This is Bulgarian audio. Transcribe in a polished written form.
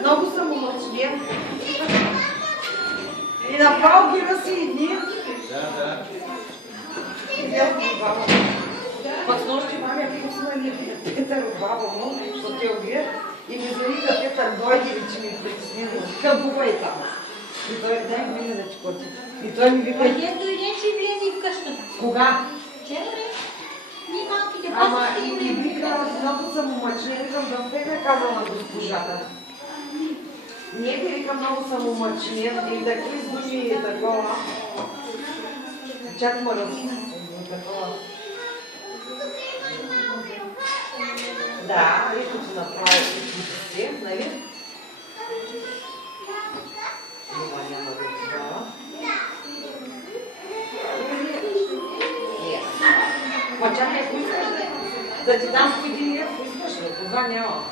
Много съм умълчлив. И направо ги разсъедини. Да. Пък с нощи мамя пусна ни Петър от баба му, защото те обият, и ми завика Петър, дойди ли, че ми притесни, да бувай там. И той, дай ми да ти коти. И той ми вика... Къде дойдеш и влезе в къщата? Кога? Вчера бе? Ние малките Ама пасите и вика, много съм умъчна, викам, да те ме казал на госпожата. Не ви вика, много съм умъчна и такива думи и такова. Чак ма такова. Да, ето се направи всички, нали? Няма да издава. Ма чакай, ако искаш да ти дам по един лев, искаш ли? По два няма.